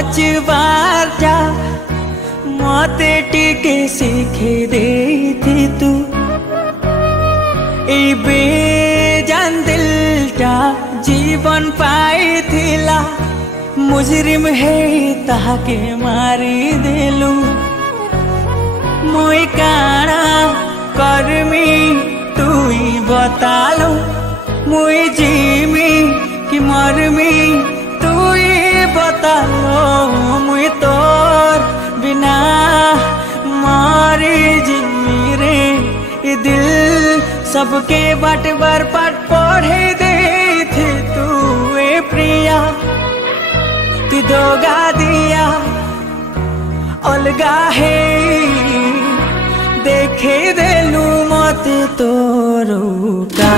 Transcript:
बचवारटा मते टिके शिखे देथि तू ए बेजान दिलटा जीवन पाइथिला मुजरिम है ताके मारी देलु मुई काना कर्मी तुई बतालु मुई जीमी कि मरमी तुई बतालो मुई तोर बिना मारी जिमी रे ये दिल सबके बाट बार पाठ पढ़े दे थे तू ए प्रिया तू दोगा दिया अलगा है देखे देलू मत तोरूटा।